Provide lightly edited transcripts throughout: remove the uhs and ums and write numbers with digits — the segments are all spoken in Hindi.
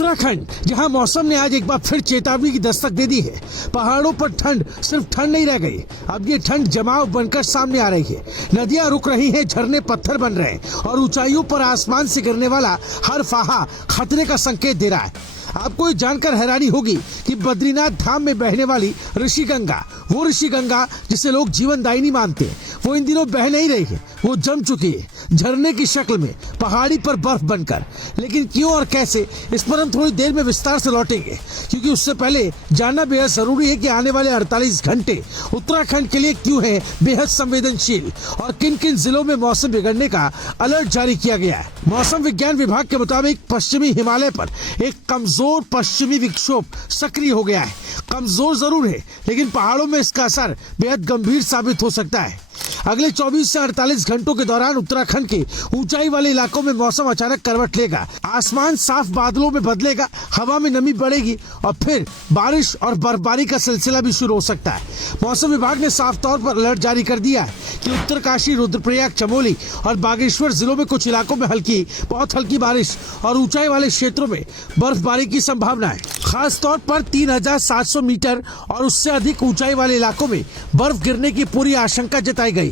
उत्तराखंड, जहां मौसम ने आज एक बार फिर चेतावनी की दस्तक दे दी है। पहाड़ों पर ठंड सिर्फ ठंड नहीं रह गई, अब ये ठंड जमाव बनकर सामने आ रही है। नदियां रुक रही हैं, झरने पत्थर बन रहे हैं और ऊंचाइयों पर आसमान से गिरने वाला हर फाहा खतरे का संकेत दे रहा है। आपको ये जानकर हैरानी होगी कि बद्रीनाथ धाम में बहने वाली ऋषि गंगा, वो ऋषि गंगा जिसे लोग जीवनदायिनी मानते हैं, वो इन दिनों बह नहीं रही है, वो जम चुकी है झरने की शक्ल में, पहाड़ी पर बर्फ बनकर। लेकिन क्यों और कैसे, इस पर हम थोड़ी देर में विस्तार से लौटेंगे, क्योंकि उससे पहले जानना बेहद जरूरी है कि आने वाले 48 घंटे उत्तराखंड के लिए क्यों है बेहद संवेदनशील और किन किन जिलों में मौसम बिगड़ने का अलर्ट जारी किया गया है। मौसम विज्ञान विभाग के मुताबिक पश्चिमी हिमालय पर एक कमजोर पश्चिमी विक्षोभ सक्रिय हो गया है। कमजोर जरूर है, लेकिन पहाड़ों में इसका असर बेहद गंभीर साबित हो सकता है। अगले 24 से 48 घंटों के दौरान उत्तराखंड के ऊंचाई वाले इलाकों में मौसम अचानक करवट लेगा। आसमान साफ बादलों में बदलेगा, हवा में नमी बढ़ेगी और फिर बारिश और बर्फबारी का सिलसिला भी शुरू हो सकता है। मौसम विभाग ने साफ तौर पर अलर्ट जारी कर दिया है कि उत्तरकाशी, रुद्रप्रयाग, चमोली और बागेश्वर जिलों में कुछ इलाकों में हल्की, बहुत हल्की बारिश और ऊंचाई वाले क्षेत्रों में बर्फबारी की संभावना है। खास तौर पर 3700 मीटर और उससे अधिक ऊंचाई वाले इलाकों में बर्फ गिरने की पूरी आशंका जताई गई।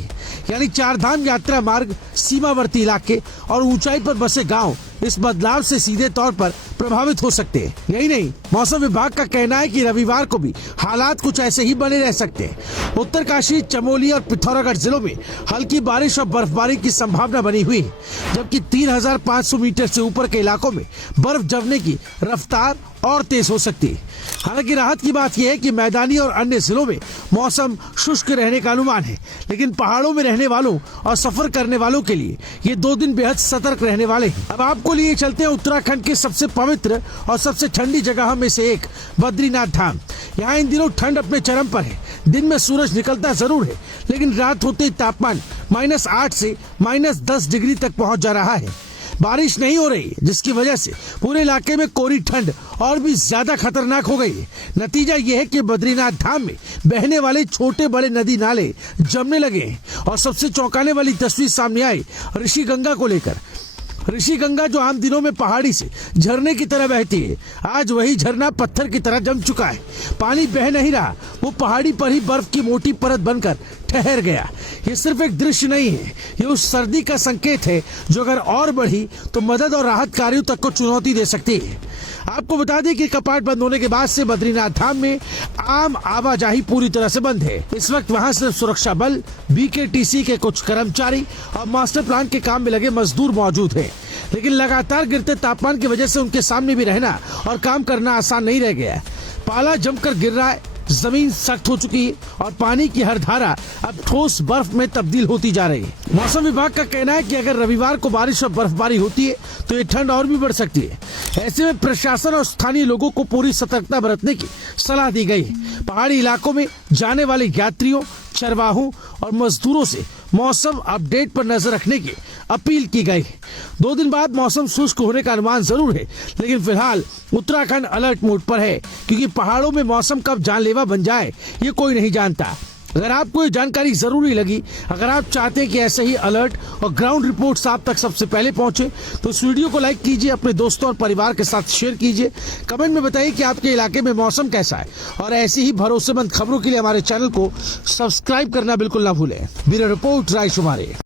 यानी चार धाम यात्रा मार्ग, सीमावर्ती इलाके और ऊंचाई पर बसे गांव इस बदलाव से सीधे तौर पर प्रभावित हो सकते हैं। यही नहीं, मौसम विभाग का कहना है कि रविवार को भी हालात कुछ ऐसे ही बने रह सकते हैं। उत्तरकाशी, चमोली और पिथौरागढ़ जिलों में हल्की बारिश और बर्फबारी की संभावना बनी हुई है, जबकि 3500 मीटर से ऊपर के इलाकों में बर्फ जमने की रफ्तार और तेज हो सकती है। हालांकि राहत की बात यह है कि मैदानी और अन्य जिलों में मौसम शुष्क रहने का अनुमान है, लेकिन पहाड़ों में रहने वालों और सफर करने वालों के लिए ये 2 दिन बेहद सतर्क रहने वाले हैं। अब आपको लिए चलते हैं उत्तराखंड के सबसे पवित्र और सबसे ठंडी जगह में से एक, बद्रीनाथ धाम। यहाँ इन दिनों ठंड अपने चरम पर है। दिन में सूरज निकलता जरूर है, लेकिन रात होते ही तापमान -8 से -10 डिग्री तक पहुंच जा रहा है। बारिश नहीं हो रही, जिसकी वजह से पूरे इलाके में कोरी ठंड और भी ज्यादा खतरनाक हो गई है। नतीजा यह है कि बद्रीनाथ धाम में बहने वाले छोटे बड़े नदी नाले जमने लगे हैं और सबसे चौंकाने वाली तस्वीर सामने आई ऋषि गंगा को लेकर। ऋषि गंगा जो आम दिनों में पहाड़ी से झरने की तरह बहती है, आज वही झरना पत्थर की तरह जम चुका है। पानी बह नहीं रहा, वो पहाड़ी पर ही बर्फ की मोटी परत बनकर ठहर गया। ये सिर्फ एक दृश्य नहीं है, ये उस सर्दी का संकेत है जो अगर और बढ़ी तो मदद और राहत कार्यों तक को चुनौती दे सकती है। आपको बता दें कि कपाट बंद होने के बाद से बद्रीनाथ धाम में आम आवाजाही पूरी तरह से बंद है। इस वक्त वहां सिर्फ सुरक्षा बल, BKTC के कुछ कर्मचारी और मास्टर प्लान के काम में लगे मजदूर मौजूद हैं। लेकिन लगातार गिरते तापमान की वजह से उनके सामने भी रहना और काम करना आसान नहीं रह गया है। पाला जमकर गिर रहा है, जमीन सख्त हो चुकी है और पानी की हर धारा अब ठोस बर्फ में तब्दील होती जा रही है। मौसम विभाग का कहना है कि अगर रविवार को बारिश और बर्फबारी होती है तो ये ठंड और भी बढ़ सकती है। ऐसे में प्रशासन और स्थानीय लोगों को पूरी सतर्कता बरतने की सलाह दी गई है। पहाड़ी इलाकों में जाने वाले यात्रियों, चरवाहों और मजदूरों से मौसम अपडेट पर नजर रखने की अपील की गई है। 2 दिन बाद मौसम शुष्क होने का अनुमान जरूर है, लेकिन फिलहाल उत्तराखंड अलर्ट मोड पर है, क्योंकि पहाड़ों में मौसम कब जानलेवा बन जाए ये कोई नहीं जानता। अगर आपको ये जानकारी जरूरी लगी, अगर आप चाहते हैं कि ऐसे ही अलर्ट और ग्राउंड रिपोर्ट्स आप तक सबसे पहले पहुंचे, तो इस वीडियो को लाइक कीजिए, अपने दोस्तों और परिवार के साथ शेयर कीजिए। कमेंट में बताइए कि आपके इलाके में मौसम कैसा है और ऐसी ही भरोसेमंद खबरों के लिए हमारे चैनल को सब्सक्राइब करना बिल्कुल ना भूलें। ब्यूरो रिपोर्ट, राय शुमारी।